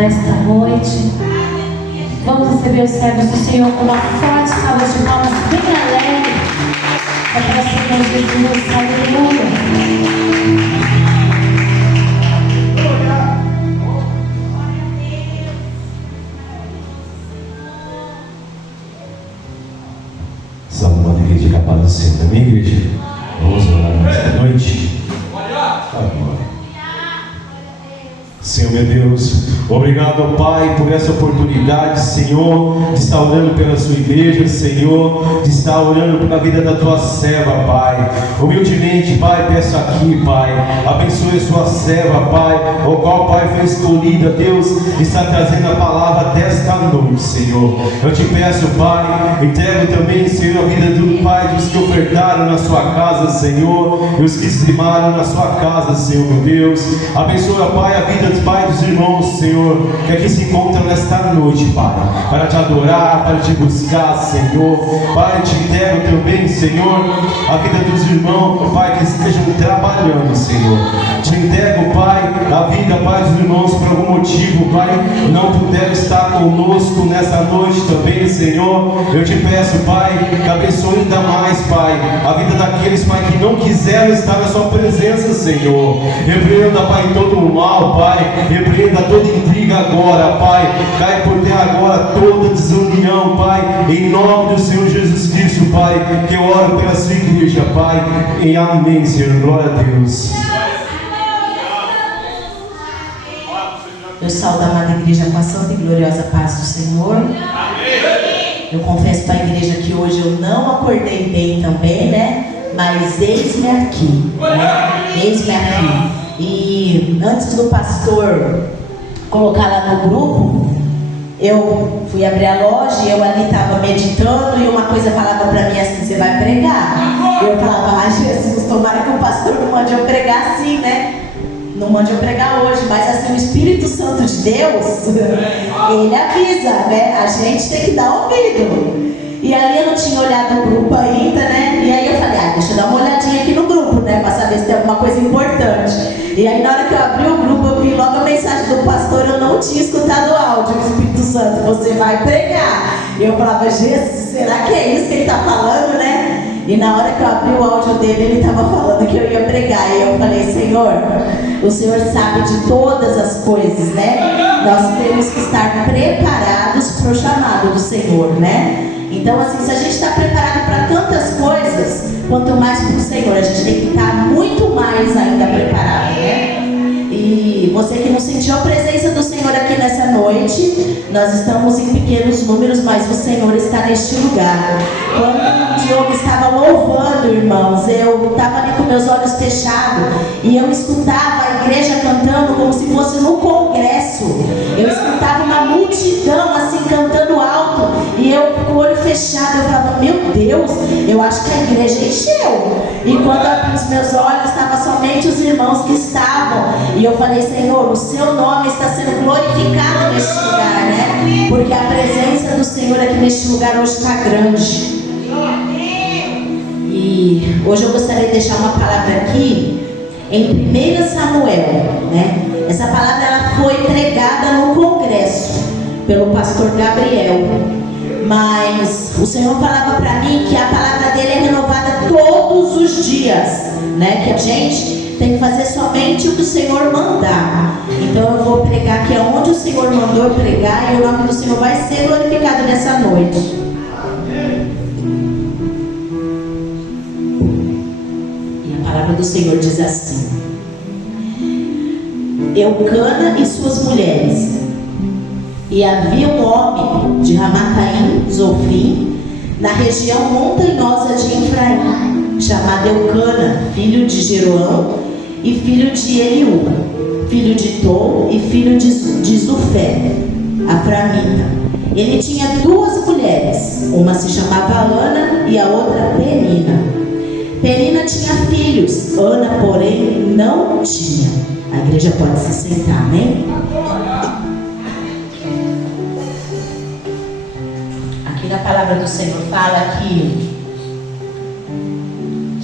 para esta noite. Vamos receber os servos do Senhor com uma forte salva de palmas bem alegre. É para o Senhor Jesus, aleluia. Salve a igreja, capaz do Senhor. Amém, igreja? Vamos orar nesta noite. Agora. Senhor meu Deus, obrigado, Pai, por essa oportunidade, Senhor, de estar orando pela sua igreja, Senhor, de estar orando pela vida da tua serva, Pai. Humildemente, Pai, peço aqui, Pai, abençoe a sua serva, Pai, o qual, Pai, foi escolhida, Deus, está trazendo a palavra desta noite, Senhor. Eu te peço, Pai, entrego também, Senhor, a vida do Pai, dos que ofertaram na sua casa, Senhor, e os que estimaram na sua casa, Senhor, meu Deus. Abençoa, Pai, a vida dos Pai, dos irmãos, Senhor, que aqui se encontram nesta noite, Pai, para te adorar, para te buscar, Senhor. Pai, te entrego também, Senhor, a vida dos irmãos, Pai, que estejam trabalhando, Senhor. Te entrego, Pai, a vida, Pai, dos irmãos, por algum motivo, Pai, não puderam estar conosco nessa noite também, Senhor. Eu te peço, Pai, que abençoe ainda mais, Pai, a vida daqueles, Pai, que não quiseram estar na sua presença, Senhor. Repreenda, Pai, todo o mal, Pai. Repreenda toda intriga agora, Pai. Cai por terra agora toda desunião, Pai. Em nome do Senhor Jesus Cristo, Pai, que eu oro pela sua igreja, Pai. E amém, Senhor. Glória a Deus. Eu saúdo a amada igreja com a santa e gloriosa paz do Senhor. Eu confesso para a igreja que hoje eu não acordei bem também, né? Mas eis-me aqui, né? Eis-me aqui. E antes do pastor colocar lá no grupo, eu fui abrir a loja e eu ali estava meditando e uma coisa falava para mim assim: você vai pregar? E eu falava: ah, Jesus, tomara que o pastor não mande eu pregar assim, né? Não mande eu pregar hoje, mas assim, o Espírito Santo de Deus, ele avisa, né? A gente tem que dar ouvido. E ali eu não tinha olhado o grupo ainda, né? E aí eu falei: ah, deixa eu dar uma olhadinha aqui no grupo, né? Para saber se tem alguma coisa importante. E aí na hora que eu abri o grupo, eu vi logo a mensagem do pastor, eu não tinha escutado o áudio. O Espírito Santo: você vai pregar. E eu falava: Jesus, será que é isso que ele está falando, né? E na hora que eu abri o áudio dele, ele estava falando que eu ia pregar. E eu falei: Senhor, o Senhor sabe de todas as coisas, né? Nós temos que estar preparados para o chamado do Senhor, né? Então, assim, se a gente está preparado para tantas coisas, quanto mais para o Senhor, a gente tem que estar muito mais ainda preparado, né? E você que não sentiu a presença do Senhor aqui nessa noite, nós estamos em pequenos números, mas o Senhor está neste lugar. Quando o Diogo estava louvando, irmãos, eu estava ali com meus olhos fechados e eu escutava a igreja cantando como se fosse no congresso. Eu escutava uma multidão assim cantando alto e eu com o olho fechado, eu falava: meu Deus, eu acho que a igreja encheu. E quando eu abri os meus olhos, estavam somente os irmãos que estavam. E eu falei: Senhor, o seu nome está sendo glorificado neste lugar, né? Porque a presença do Senhor aqui neste lugar hoje está grande. E hoje eu gostaria de deixar uma palavra aqui em 1 Samuel, né? Essa palavra ela foi pregada no congresso pelo pastor Gabriel. Mas o Senhor falava para mim que a palavra dele é renovada todos os dias, né? Que a gente tem que fazer somente o que o Senhor mandar. Então eu vou pregar aqui aonde o Senhor mandou eu pregar, e o nome do Senhor vai ser glorificado nessa noite. E a palavra do Senhor diz assim: Eucana e suas mulheres. E havia um homem de Ramataim, Zofim, na região montanhosa de Efraim, chamado Eucana, filho de Jeroão e filho de Eliú, filho de Tom e filho de Zufé, a Framita. Ele tinha duas mulheres, uma se chamava Ana e a outra Penina. Penina tinha filhos, Ana, porém, não tinha. A igreja pode se sentar, amém? A palavra do Senhor fala que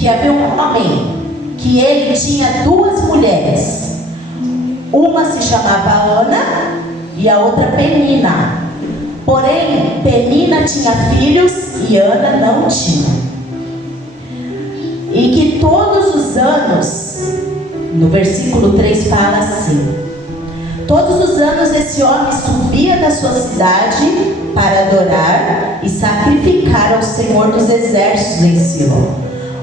havia um homem que ele tinha duas mulheres. Uma se chamava Ana e a outra Penina. Porém, Penina tinha filhos e Ana não tinha. E que todos os anos, no versículo 3 fala assim: todos os anos esse homem subia da sua cidade para adorar e sacrificar ao Senhor dos Exércitos em Silo,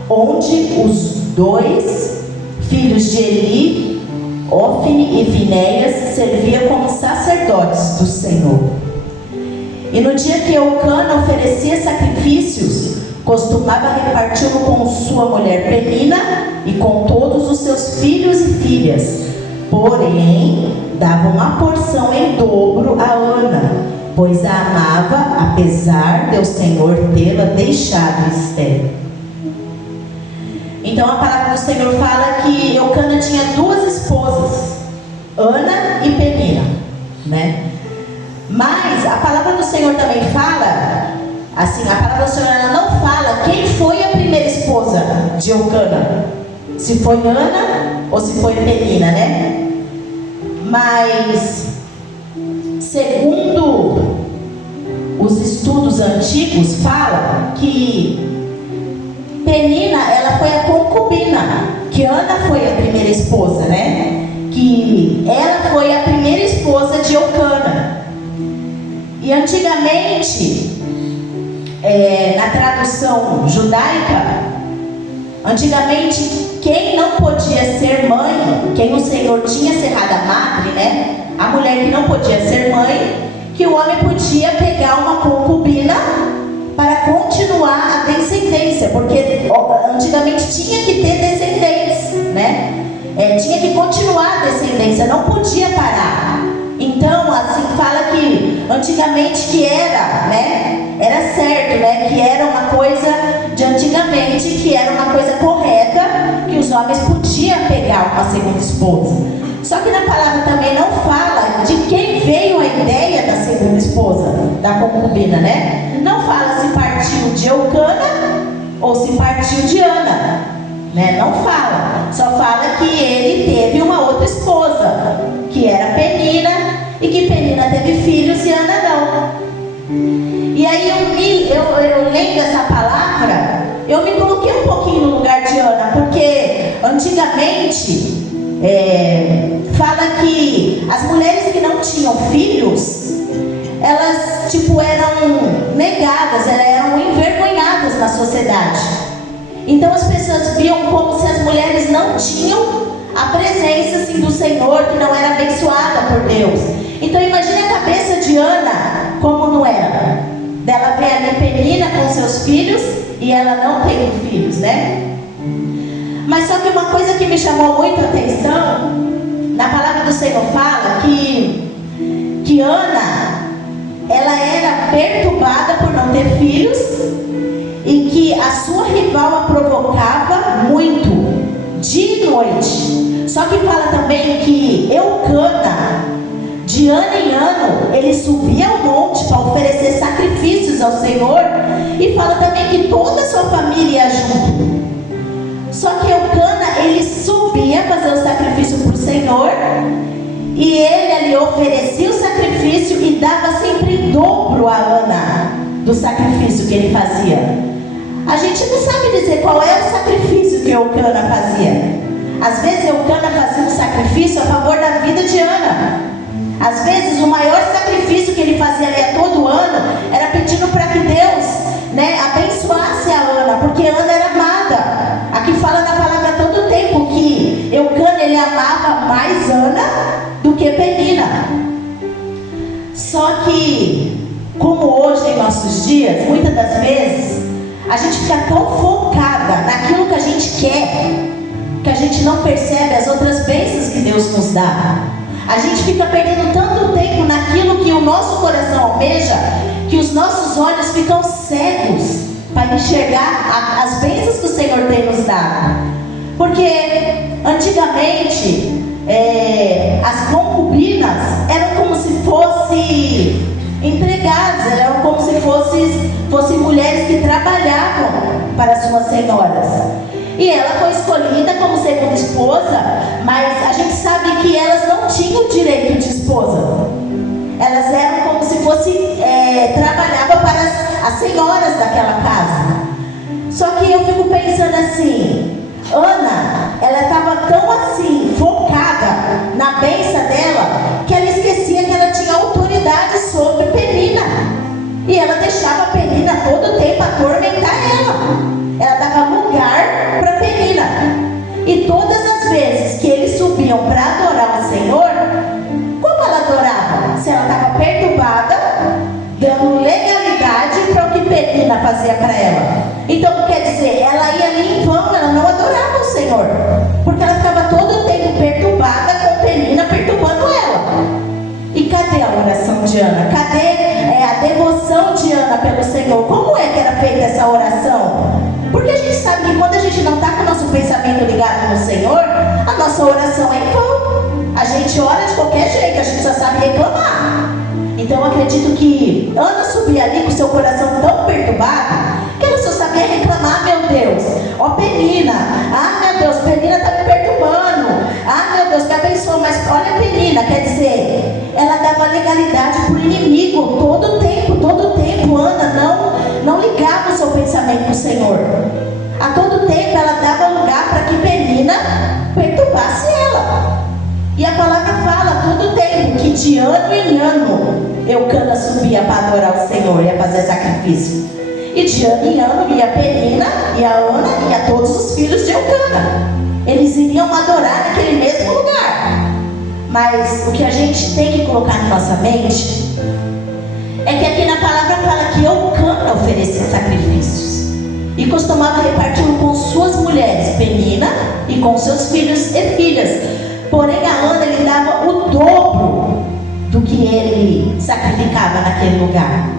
onde os 2 filhos de Eli, Ofni e Finéias, serviam como sacerdotes do Senhor. E no dia que Eucana oferecia sacrifícios, costumava reparti-lo com sua mulher Penina e com todos os seus filhos e filhas. Porém, dava uma porção em dobro a Ana, pois a amava, apesar de o Senhor tê-la deixado estéril. Então a palavra do Senhor fala que Eucana tinha 2 esposas, Ana e Penina, né? Mas a palavra do Senhor também fala, assim, a palavra do Senhor ela não fala quem foi a primeira esposa de Eucana, se foi Ana ou se foi Penina, né? Mas segundo os estudos antigos fala que Penina ela foi a concubina, que Ana foi a primeira esposa, né? Que ela foi a primeira esposa de Eucana. E antigamente, na tradução judaica, antigamente quem não podia ser mãe, quem o Senhor tinha cerrado a madre, né? A mulher que não podia ser mãe, que o homem podia pegar uma concubina para continuar a descendência, porque antigamente tinha que ter descendentes, né? Tinha que continuar a descendência, não podia parar. Então, assim, fala que antigamente que era, né? Era certo, né? Que era uma coisa de antigamente, que era uma coisa correta, que os homens podiam pegar uma segunda esposa. Só que na palavra também não fala de quem veio a ideia da segunda esposa, da concubina, né? Não fala se partiu de Eucana ou se partiu de Ana, né? Não fala. Só fala que ele teve uma outra esposa, que era Penina, e que Penina teve filhos e Ana não. E aí eu lendo essa palavra, eu me coloquei um pouquinho no lugar de Ana, porque antigamente fala que as mulheres que não tinham filhos, elas eram negadas, elas eram envergonhadas na sociedade. Então as pessoas viam como se as mulheres não tinham a presença assim, do Senhor, que não era abençoada por Deus. Então imagine a cabeça de Ana, como não era. Dela vê ali Penina com seus filhos e ela não tem filhos, né? Mas só que uma coisa que me chamou muito a atenção, na palavra do Senhor fala que Ana, ela era perturbada por não ter filhos e que a sua rival a provocava muito, dia e noite. Só que fala também que Eucana, de ano em ano, ele subia ao monte para oferecer sacrifícios ao Senhor, e fala também que toda a sua família ia junto. Só que Eucana, ele subia fazer o sacrifício para o Senhor, e ele ali oferecia o sacrifício e dava sempre em dobro a Ana do sacrifício que ele fazia. A gente não sabe dizer qual é o sacrifício que Eucana fazia. Às vezes Eucana fazia um sacrifício a favor da vida de Ana. Às vezes o maior sacrifício que ele fazia ali a todo ano era pedindo para que Deus, né, abençoasse a Ana, porque Ana era amada. Aqui fala na palavra todo o tempo que Eucana ele amava mais Ana do que Penina. Só que, como hoje em nossos dias, muitas das vezes a gente fica tão focada naquilo que a gente quer, que a gente não percebe as outras bênçãos que Deus nos dá. A gente fica perdendo tanto tempo naquilo que o nosso coração almeja, que os nossos olhos ficam cegos para enxergar as bênçãos que o Senhor tem nos dado. Porque antigamente as concubinas eram como se fossem empregadas, eram como se fossem mulheres que trabalhavam para suas senhoras. E ela foi escolhida como segunda esposa, mas a gente sabe que elas não tinham direito de esposa. senhoras daquela casa. Só que eu fico pensando assim, Ana, ela estava tão assim, focada na bênção dela, que ela esquecia que ela tinha autoridade sobre Penina. E ela deixava Penina todo o tempo atormentar ela. Ela dava lugar para Penina. E todas as vezes que eles subiam para adorar o Senhor, como ela adorava? Se ela estava perturbada, dando legalidade para o que Penina fazia para ela. Então quer dizer, ela ia ali em vão, ela não adorava o Senhor, porque ela ficava todo o tempo perturbada com Penina perturbando ela. E cadê a oração de Ana? Cadê a devoção de Ana pelo Senhor? Como é que era feita essa oração? Porque a gente sabe que quando a gente não está com o nosso pensamento ligado no Senhor, a nossa oração é em vão. A gente ora de qualquer jeito, a gente só sabe reclamar. Então eu acredito que Ana subia ali com seu coração tão perturbado, que ela só sabia reclamar, meu Deus, ó Penina, meu Deus, Penina está me perturbando, meu Deus, me abençoa, mas olha Penina, quer dizer, ela dava legalidade para o inimigo, todo o tempo, Ana não ligava o seu pensamento com o Senhor, a todo tempo ela dava lugar para que Penina perturbasse ela. E a palavra fala todo tempo que de ano em ano Eucana subia para adorar o Senhor, ia fazer sacrifício. E de ano em ano ia Penina, e a Ana, e a todos os filhos de Eucana. Eles iriam adorar naquele mesmo lugar. Mas o que a gente tem que colocar na nossa mente é que aqui na palavra fala que Eucana oferecia sacrifícios e costumava reparti-lo com suas mulheres, Penina, e com seus filhos e filhas. Porém a Ana, ele dava o dobro do que ele sacrificava naquele lugar.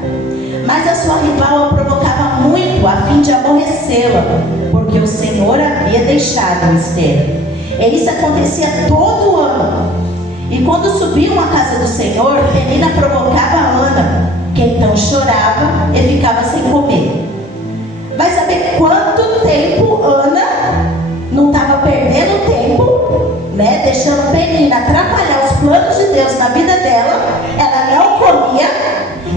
Mas a sua rival a provocava muito a fim de aborrecê-la, porque o Senhor havia deixado-o estéril. E isso acontecia todo ano. E quando subiam à casa do Senhor, Penina provocava a Ana, que então chorava e ficava sem comer. Vai saber quanto tempo Ana não estava perdendo tempo, né, deixando Penina atrapalhar os planos de Deus na vida dela. Ela não comia,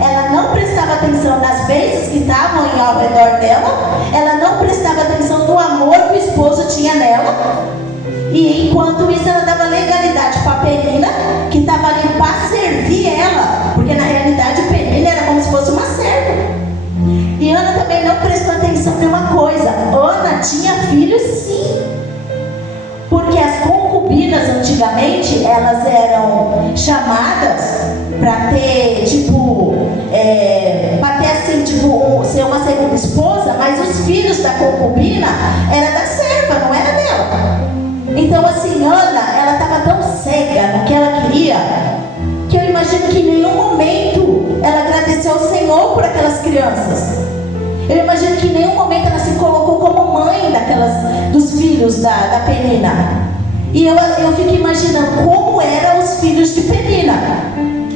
ela não prestava atenção nas bênçãos que estavam ao redor dela, ela não prestava atenção no amor que o esposo tinha nela. E enquanto isso ela dava legalidade para Penina, que estava ali para servir ela, porque na realidade Penina era como se fosse uma serva. E Ana também não prestou atenção em uma coisa: Ana tinha filhos sim, porque as concubinas antigamente elas eram chamadas para ter ser uma segunda esposa, mas os filhos da concubina era da serva, não era dela. Então assim, Ana, ela estava tão cega no que ela queria, que eu imagino que em nenhum momento ela agradeceu ao Senhor por aquelas crianças. Eu imagino que em nenhum momento ela se colocou como mãe dos filhos da Penina. E eu fico imaginando como eram os filhos de Penina,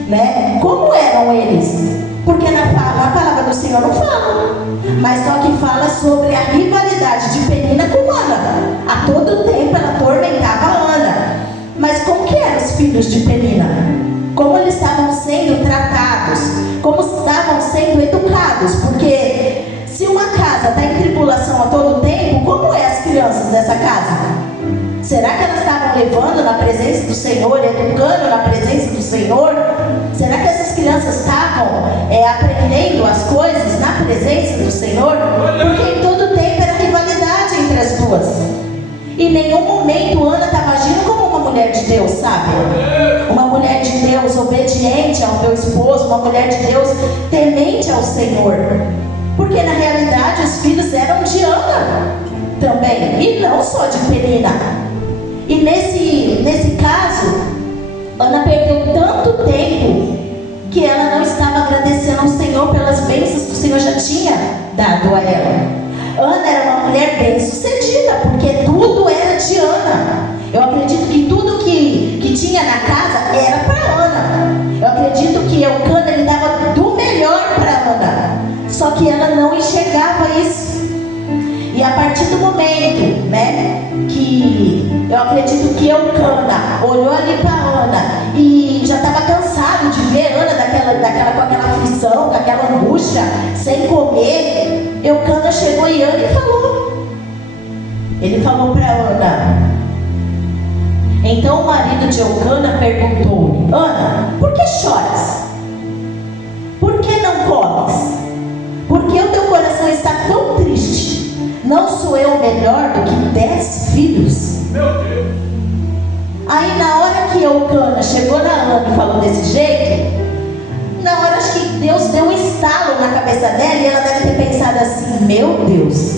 né? Como eram eles? Porque na palavra do Senhor não fala, mas só que fala sobre a rivalidade de Penina com Ana. A todo tempo ela atormentava a Ana. Mas como que eram os filhos de Penina? Como eles estavam sendo tratados? Como estavam sendo educados? Porque se uma casa está em tribulação a todo tempo, como é as crianças dessa casa? Será que elas estavam levando na presença do Senhor, educando na presença do Senhor? Será que essas crianças estavam aprendendo as coisas na presença do Senhor? Porque em todo tempo era rivalidade entre as duas. Em nenhum momento Ana estava agindo como uma mulher de Deus, sabe? Uma mulher de Deus obediente ao teu esposo, uma mulher de Deus temente ao Senhor. Porque na realidade os filhos eram de Ana também, e não só de Penina. E nesse caso, Ana perdeu tanto tempo que ela não estava agradecendo ao Senhor pelas bênçãos que o Senhor já tinha dado a ela. Ana era uma mulher bem sucedida, porque tudo era de Ana. Eu acredito que tudo que tinha na casa era para Ana. Eu acredito que Eucana, ele dava do melhor para Ana, só que ela não enxergava isso. E a partir do momento, né, que eu acredito que Eucana olhou ali para Ana e já estava cansado de ver Ana com aquela aflição aflição, com aquela angústia, sem comer, Eucana chegou em Ana e falou. Ele falou para Ana. Então o marido de Eucana perguntou-lhe: Ana, por que choras? Por que não comes? Por que o teu coração está tão triste? Não sou eu melhor do que 10 filhos? Meu Deus! Aí na hora que Eucana chegou na Ana e falou desse jeito, na hora acho que Deus deu um estalo na cabeça dela e ela deve ter pensado assim: meu Deus,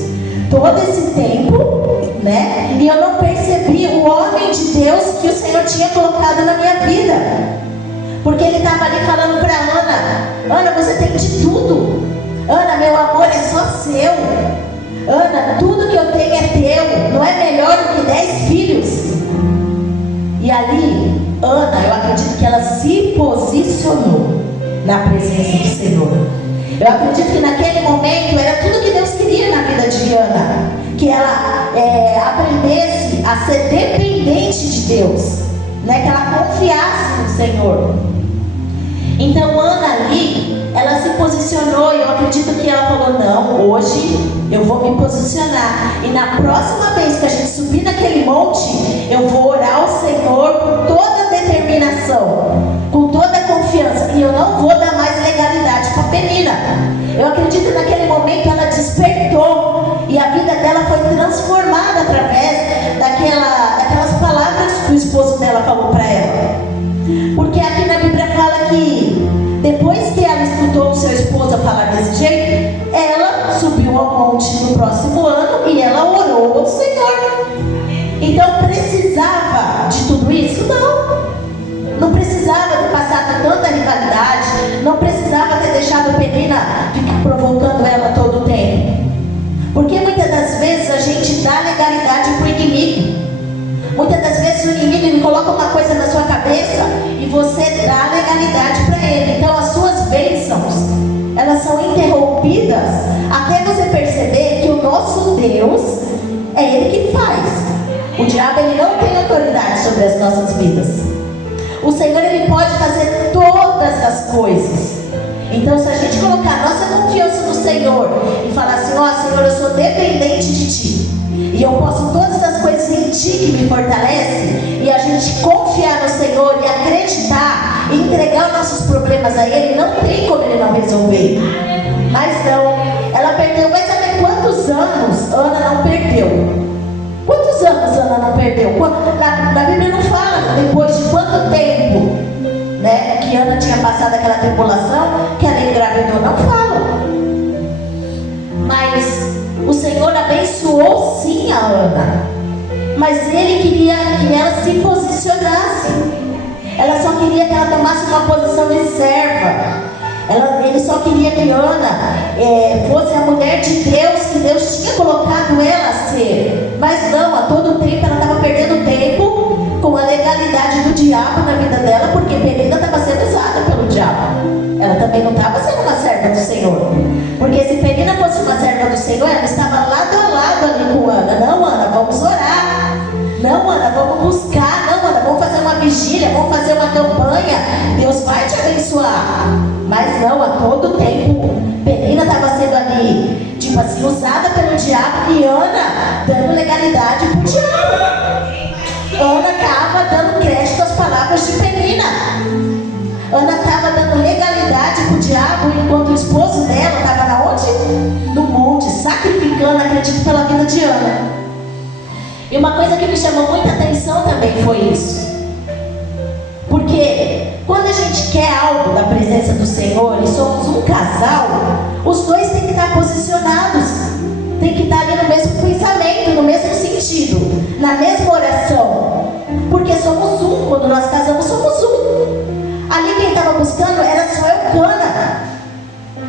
todo esse tempo, né? E eu não percebi o homem de Deus que o Senhor tinha colocado na minha vida. Porque ele estava ali falando para Ana: Ana, você tem de tudo. Ana, meu amor é só seu. Ana, tudo que eu tenho é teu. Não é melhor do que 10 filhos. E ali, Ana, eu acredito que ela se posicionou na presença do Senhor. Eu acredito que naquele momento era tudo que Deus queria na vida de Ana, que ela aprendesse a ser dependente de Deus, né? Que ela confiasse no Senhor. Então Ana ali, ela se posicionou e eu acredito que ela falou: não, hoje eu vou me posicionar e na próxima vez que a gente subir naquele monte, eu vou orar ao Senhor com toda a determinação, com toda a confiança, e eu não vou dar mais legalidade para a Penina. Eu acredito que naquele momento ela despertou e a vida dela foi transformada através daquelas palavras que o esposo dela falou para ela. Porque aqui na Bíblia fala que depois que ela escutou o seu esposo falar desse jeito, ela subiu ao monte no próximo ano e ela orou ao Senhor. Então precisava de tudo isso? Não precisava ter passado tanta rivalidade, não precisava ter deixado a Penina ficar provocando ela todo o tempo. Porque muitas das vezes a gente dá legalidade para o inimigo. Muitas das vezes o inimigo ele coloca uma coisa na sua cabeça e você dá legalidade para ele. Então as suas bênçãos, elas são interrompidas até você perceber que o nosso Deus é Ele que faz. O diabo ele não tem autoridade sobre as nossas vidas. O Senhor ele pode fazer todas as coisas. Então se a gente colocar nossa confiança no Senhor e falar assim: ó Senhor, eu sou dependente de Ti, e eu posso todas as coisas em Ti que me fortalece, e a gente confiar no Senhor e acreditar e entregar os nossos problemas a Ele, não tem como Ele não resolver. Mas não, ela perdeu. Vai saber quantos anos Ana não perdeu? Quantos anos Ana não perdeu? Na Bíblia não fala depois de quanto tempo, né, que Ana tinha passado aquela tribulação, que ela engravidou, não fala. Mas o Senhor abençoou sim a Ana, mas Ele queria que ela se posicionasse. Ela só queria que ela tomasse uma posição de serva. Ele só queria que Ana fosse a mulher de Deus, que Deus tinha colocado ela a ser. Mas não, a todo tempo ela estava perdendo tempo com a legalidade do diabo na vida dela, porque Penina estava sendo usada pelo diabo. Ela também não estava sendo uma serva do Senhor. Porque se Penina fosse uma serva do Senhor, ela estava lado a lado ali com Ana. Não, Ana, vamos orar. Não, Ana, vamos buscar. Não, Ana, vamos fazer uma vigília, vamos fazer uma campanha. Deus vai te abençoar. Mas não, a todo tempo Penina estava sendo ali, tipo assim, usada pelo diabo, e Ana dando legalidade para o diabo. Ana estava dando crédito às palavras de Penina. Ana estava dando legalidade para o diabo, enquanto o esposo dela estava na onde? No monte, sacrificando, acredito, pela vida de Ana. E uma coisa que me chamou muita atenção também foi isso. Porque quando a gente quer algo da presença do Senhor e somos um casal, os dois têm que estar posicionados, tem que estar ali no mesmo pensamento, no mesmo sentido, na mesma oração. Porque somos um, quando nós casamos somos um. Ali quem estava buscando era só Eucana.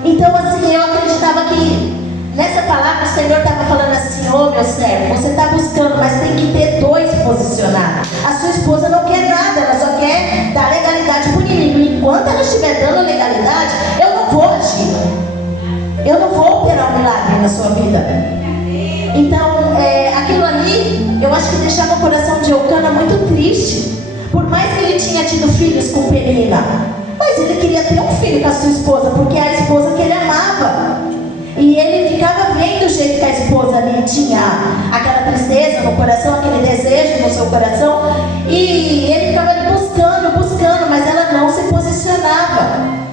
Então assim, eu acreditava que nessa palavra o Senhor estava falando assim: ô meu servo, você está buscando, mas tem que ter dois posicionados. A sua esposa não quer nada, ela só quer dar legalidade para o inimigo. Enquanto ela estiver dando legalidade, eu não vou agir, eu não vou operar um milagre na sua vida. Então aquilo ali, eu acho que deixava o coração de Eucana muito triste. Por mais que ele tinha tido filhos com Penina, mas mas ele queria ter um filho com a sua esposa, porque é a esposa que ele amava. E ele ficava vendo o jeito que a esposa ali tinha aquela tristeza no coração, aquele desejo no seu coração, e ele ficava ali buscando, mas ela não se posicionava.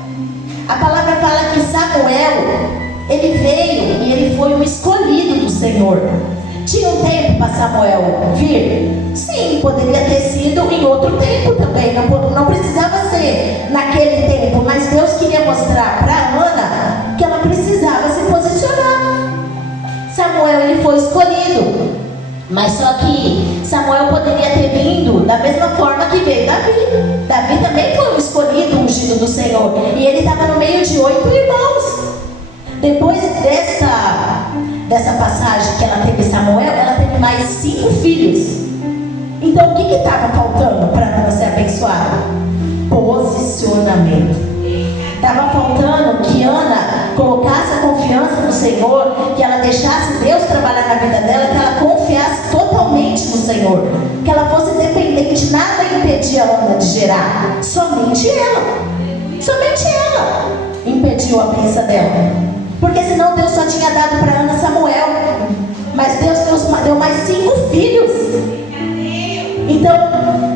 A palavra fala que Samuel, ele veio e ele foi o escolhido do Senhor. Tinha um tempo para Samuel vir? Sim, poderia ter sido em outro tempo também, não precisava ser naquele tempo, mas Deus queria mostrar para Ana que ela precisava se posicionar. Samuel, ele foi escolhido, mas só que Samuel poderia ter vindo da mesma forma que veio Davi. Davi também foi um escolhido, ungido do Senhor, e ele estava no meio de 8 irmãos. Depois dessa passagem que ela teve Samuel, ela teve mais 5 filhos. Então o que estava faltando para ela ser abençoada? Posicionamento. Estava faltando que Ana colocasse a confiança no Senhor, que ela deixasse Deus trabalhar na vida dela, que ela confiasse totalmente no Senhor, que ela fosse dependente. Nada impedia a Ana de gerar, somente ela impediu a bênção dela, porque senão Deus só tinha dado para Ana Samuel, mas Deus deu mais 5 filhos. Então,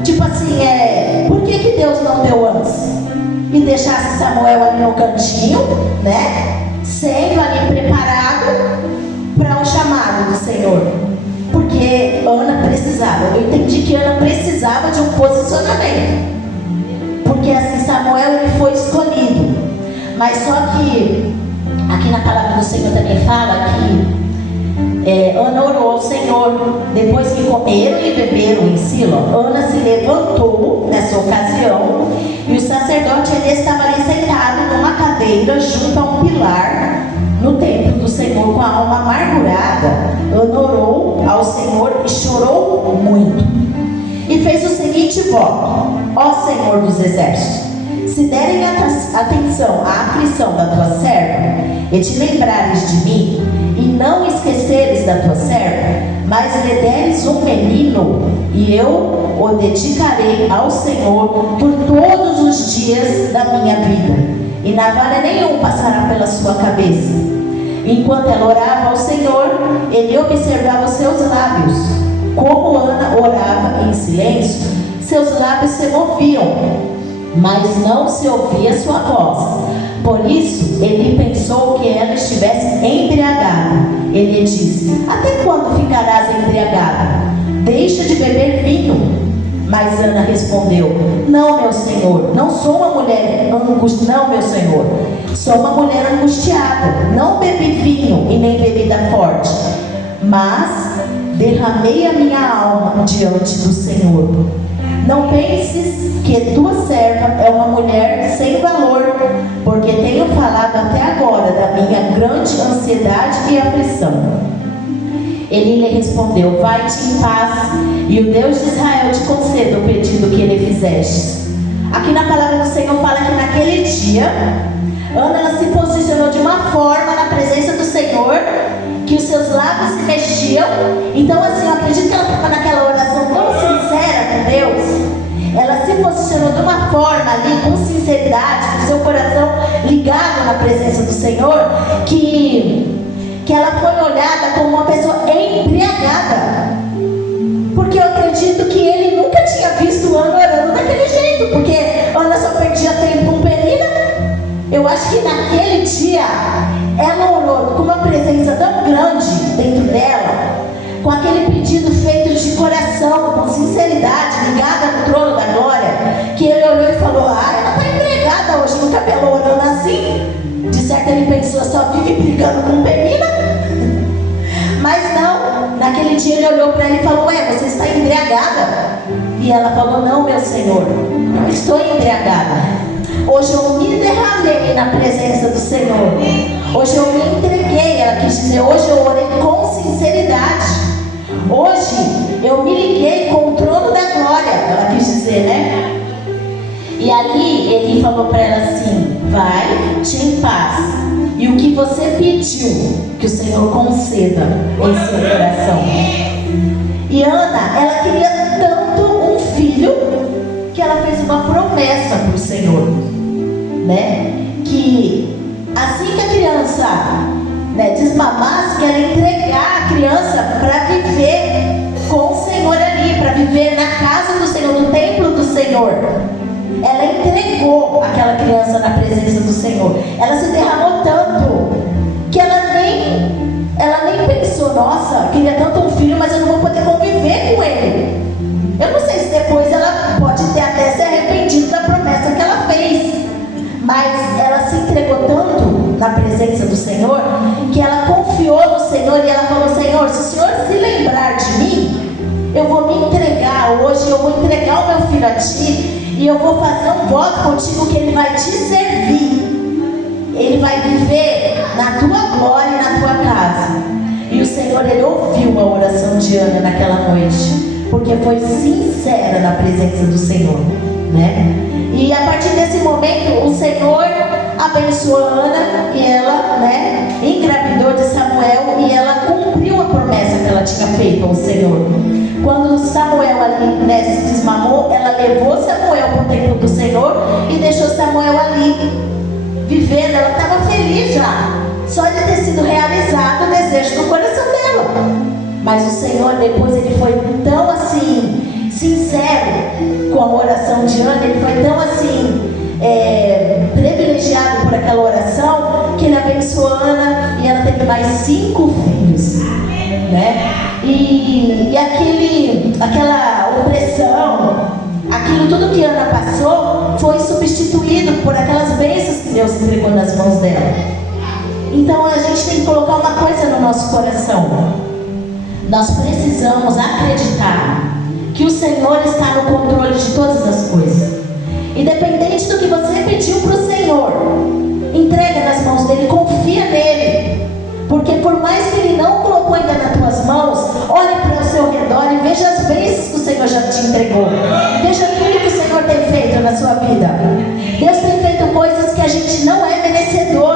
tipo assim, por que Deus não deu antes? E deixasse Samuel ali no cantinho, né? Sendo ali preparado para o chamado do Senhor. Porque Ana precisava. Eu entendi que Ana precisava de um posicionamento. Porque assim Samuel, ele foi escolhido. Mas só que aqui na palavra do Senhor também fala que Ana orou ao Senhor. Depois que comeram e beberam em Silo, Ana se levantou nessa ocasião, e o sacerdote, ele estava ali sentado numa cadeira junto a um pilar no templo do Senhor, com a alma amargurada. Ana orou ao Senhor e chorou muito, e fez o seguinte voto: ó Senhor dos exércitos, se derem atenção à aflição da tua serva, e te lembrares de mim, e não esqueceres da tua serva, mas lhe deres um menino, e eu o dedicarei ao Senhor por todos os dias da minha vida, e navalha nenhum passará pela sua cabeça. Enquanto ela orava ao Senhor, ele observava os seus lábios. Como Ana orava em silêncio, seus lábios se moviam, mas não se ouvia sua voz. Por isso, ele pensou que ela estivesse embriagada. Ele disse: até quando ficarás embriagada? Deixa de beber vinho. Mas Ana respondeu: não, meu Senhor, não sou uma mulher angustiada. Não, meu Senhor, sou uma mulher angustiada. Não bebi vinho e nem bebida forte, mas derramei a minha alma diante do Senhor. Não penses que tua serva é uma mulher sem valor, porque tenho falado até agora da minha grande ansiedade e aflição. Ele lhe respondeu: vai-te em paz, e o Deus de Israel te conceda o pedido que lhe fizeste. Aqui na palavra do Senhor fala que naquele dia Ana, ela se posicionou de uma forma na presença do Senhor, que os seus lábios se mexiam. Então assim, eu acredito que ela estava naquela oração tão sincera com Deus. Ela se posicionou de uma forma ali, com sinceridade, com seu coração ligado na presença do Senhor, que ela foi olhada como uma pessoa embriagada. Porque eu acredito que ele nunca tinha visto Ana orando daquele jeito, porque Ana só perdia tempo com Penina. Eu acho que naquele dia ela orou com uma presença tão grande dentro dela, com aquele pedido feito de coração, com sinceridade, ligada no trono da glória, que ele olhou e falou: ela está empregada hoje no cabelo orando assim. De certo ele pensou: só vive brigando com Penina. Mas não, naquele dia ele olhou para ela e falou: você está embriagada? E ela falou: não, meu Senhor, não estou embriagada. Hoje eu me derramei na presença do Senhor. Hoje eu me entreguei. Ela quis dizer, hoje eu orei com sinceridade. Hoje eu me liguei com o trono da glória. Ela quis dizer, né? E ali ele falou para ela assim: vai-te em paz, e o que você pediu, que o Senhor conceda em seu coração. E Ana, ela queria tanto um filho, que ela fez uma promessa para o Senhor. né? Que assim que a criança, né, desmamasse, que ela entregar a criança para viver com o Senhor ali, para viver na casa do Senhor, no templo do Senhor. Ela entregou aquela criança na presença do Senhor. Ela se derramou tanto que ela nem pensou, nossa, queria tanto um filho, mas eu não vou poder conviver com ele. Eu não sei se depois ela pode ter até se arrependido da promessa que ela fez, mas ela se entregou tanto na presença do Senhor que ela confiou no Senhor e ela falou: Senhor, se o Senhor se lembrar de mim, eu vou me entregar hoje, eu vou entregar o meu filho a ti e eu vou fazer um voto contigo que ele vai te servir. Ele vai viver na tua glória e na tua casa. E o Senhor, Ele ouviu a oração de Ana naquela noite, porque foi sincera na presença do Senhor, né? E a partir desse momento, o Senhor abençoou a Ana e ela, né, engravidou de Samuel e ela cumpriu a promessa que ela tinha feito ao Senhor. Quando Samuel ali, né, se desmamou, ela levou Samuel para o templo do Senhor e deixou Samuel ali vivendo. Ela estava feliz já, só de ter sido realizado o desejo do coração dela. Mas o Senhor depois, Ele foi tão assim sincero com a oração de Ana, Ele foi tão assim privilegiado por aquela oração, que Ele abençoou Ana e ela teve mais 5 filhos, né? E aquela opressão, aquilo tudo que Ana passou foi substituído por aquelas bênçãos que Deus entregou nas mãos dela. Então a gente tem que colocar uma coisa no nosso coração: nós precisamos acreditar que o Senhor está no controle de todas as coisas. Independente do que você pediu para o Senhor, entrega nas mãos dele, confia nele. Porque por mais que Ele não colocou ainda nas tuas mãos, olhe para o seu redor e veja as bênçãos que o Senhor já te entregou. Veja tudo que o Senhor tem feito na sua vida. Deus tem feito coisas que a gente não é merecedor,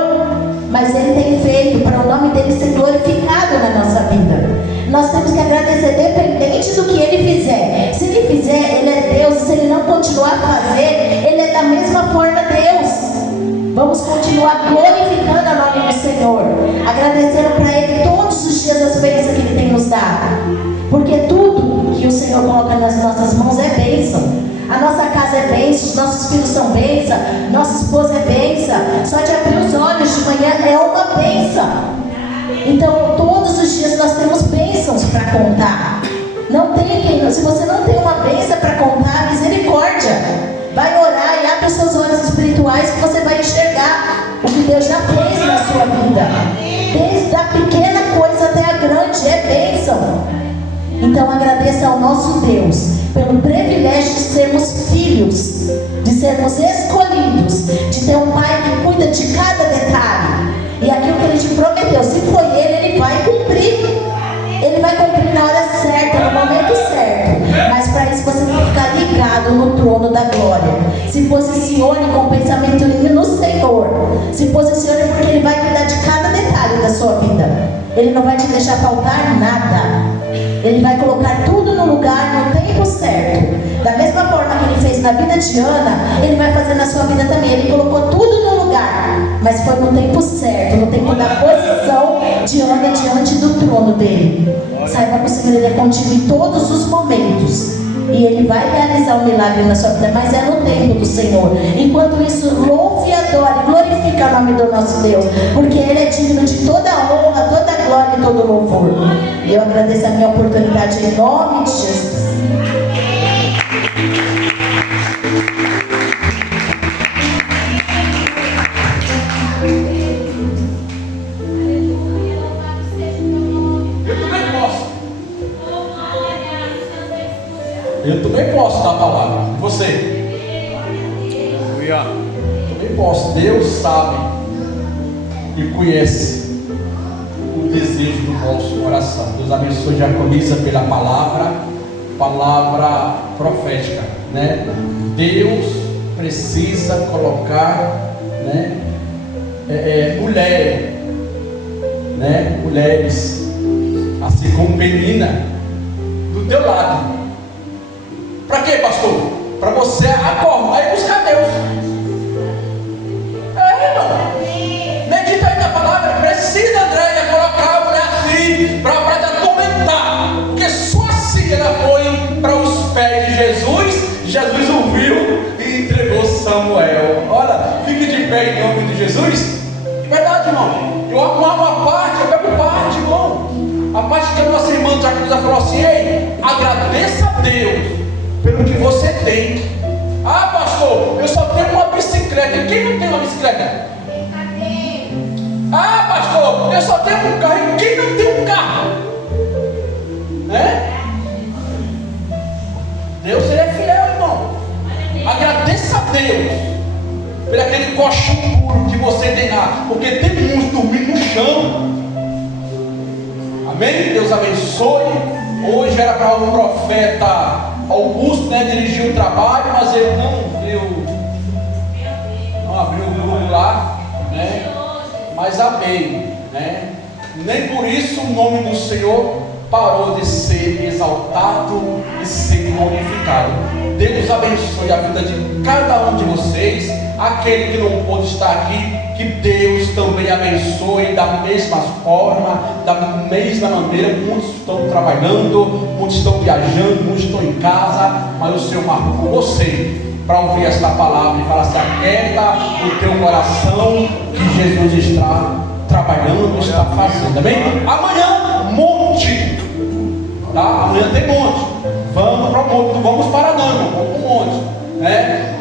mas Ele tem feito para o nome dEle ser glorificado na nossa vida. Nós temos que agradecer, dependente do que Ele fizer. Se Ele fizer, Ele é Deus. Se Ele não continuar a fazer, Ele é da mesma forma Deus. Vamos continuar glorificando o nome do Senhor, agradecendo para Ele todos os dias as bênçãos que Ele tem nos dado, porque tudo que o Senhor coloca nas nossas mãos é bênção. A nossa casa é bênção, os nossos filhos são bênção, nossa esposa é bênção. Só de abrir os olhos de manhã é uma bênção. Então todos os dias nós temos bênçãos para contar. Não tem quem, se você não tem uma bênção para contar, misericórdia. Vai orar e abre os seus olhos espirituais que você vai enxergar o que Deus já fez na sua vida. Desde a pequena coisa até a grande, é bênção. Então agradeça ao nosso Deus pelo privilégio de sermos filhos, de sermos escolhidos, de ter um Pai que cuida de cada detalhe. E aquilo que Ele te prometeu, se foi Ele vai cumprir. Ele vai cumprir na hora certa, no momento certo. Mas para isso você tem que ficar ligado no trono da glória. Se posicione com o pensamento no Senhor. Se posicione porque Ele vai cuidar de cada detalhe da sua vida. Ele não vai te deixar faltar nada. Ele vai colocar tudo no lugar, no tempo certo. Da mesma forma que Ele fez na vida de Ana, Ele vai fazer na sua vida também. Ele colocou tudo no lugar, mas foi no tempo certo, no tempo da posição de Ana diante do trono dele. Saiba que o Senhor, Ele é contigo em todos os momentos. E Ele vai realizar um milagre na sua vida, mas é no tempo do Senhor. Enquanto isso, louve e adore, glorifica o nome do nosso Deus, porque Ele é digno de toda a honra, toda a glória e todo o louvor. E eu agradeço a minha oportunidade em nome de Jesus. Eu também posso dar a palavra. E você? Também posso. Deus sabe e conhece o desejo do nosso coração. Deus abençoe a diaconisa pela palavra profética, né? Deus precisa colocar, né, mulheres, assim como menina, do teu lado. Para quê, pastor? Para você acordar e buscar Deus. Joel. Olha, fique de pé em nome de Jesus. De verdade, irmão. Eu arrumava uma parte, eu pego parte, irmão. A parte que a nossa irmã Jacqueline falou assim: ei, agradeça a Deus pelo que você tem. Ah, pastor, eu só tenho uma bicicleta. E quem não tem uma bicicleta? Ah, pastor, eu só tenho um carro. E quem não tem um carro? Né? Deus, ele é fiel, irmão. Agradeça a Deus por aquele colchão puro que você tem lá, porque tem muitos dormindo no chão. Amém? Deus abençoe. Hoje era para o profeta Augusto, né, dirigir o trabalho, mas ele não abriu o grupo lá, né? Mas amém, né? Nem por isso o nome do Senhor parou de ser exaltado e ser glorificado. Deus abençoe a vida de cada um de vocês. Aquele que não pôde estar aqui, que Deus também abençoe da mesma forma, da mesma maneira. Muitos estão trabalhando, muitos estão viajando, muitos estão em casa, mas o Senhor marcou você para ouvir esta palavra e falar assim: aquieta o teu coração, que Jesus está trabalhando, está fazendo. Amém? Amanhã, monte, tá? Amanhã tem monte. Vamos para o monte, não vamos para não, vamos para o monte.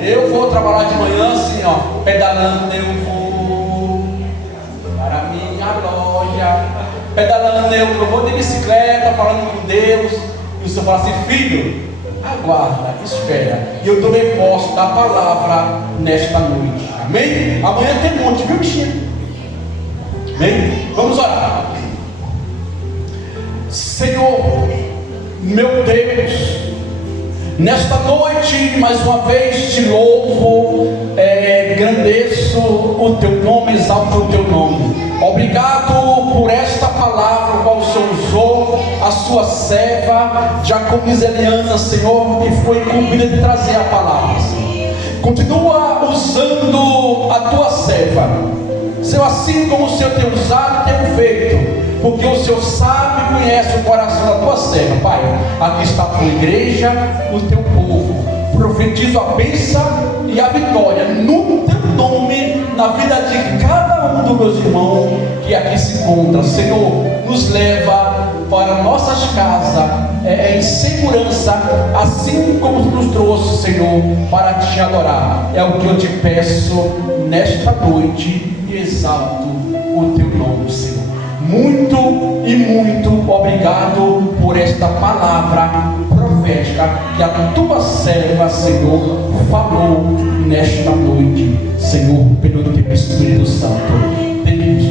Eu vou trabalhar de manhã assim, ó, pedalando eu vou para minha glória, pedalando eu vou de bicicleta, falando com Deus. E o Senhor fala assim: filho, aguarda, espera, e eu também posso dar a palavra nesta noite. Amém? Amanhã tem monte, viu, bichinho? Amém? Vamos orar. Senhor, meu Deus, nesta noite, mais uma vez te louvo, engrandeço o teu nome, exalto o teu nome. Obrigado por esta palavra, qual o Senhor usou a sua serva, Jacqueline Eliana, Senhor, que foi incumbida de trazer a palavra, Senhor. Continua usando a tua serva, Senhor, assim como o Senhor tem usado e tem feito, porque o Senhor sabe e conhece o coração da tua serva. Pai, aqui está a tua igreja, o teu povo. Profetizo a bênção e a vitória no teu nome, na vida de cada um dos meus irmãos que aqui se encontra. Senhor, nos leva para nossas casas em segurança, assim como tu nos trouxe, Senhor, para te adorar. É o que eu te peço nesta noite e exalto o teu nome, Senhor. Muito e muito obrigado por esta palavra profética que a tua serva, Senhor, falou nesta noite, Senhor, pelo teu Espírito Santo. Deus,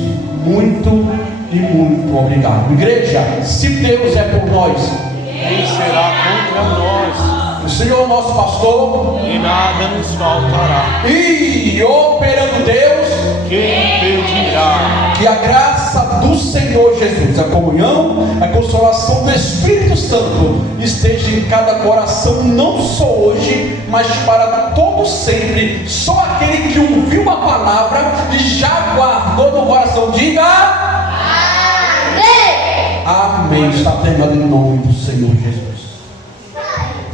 muito e muito obrigado. Igreja, se Deus é por nós, quem será contra nós? o Senhor nosso pastor, E nada nos faltará. e operando Deus, Quem impedirá? que a graça do Senhor Jesus, a comunhão, a consolação do Espírito Santo esteja em cada coração, não só hoje, mas para todo sempre. Só aquele que ouviu a palavra e já guardou no coração, diga amém. Amém. Está terminado em nome do Senhor Jesus.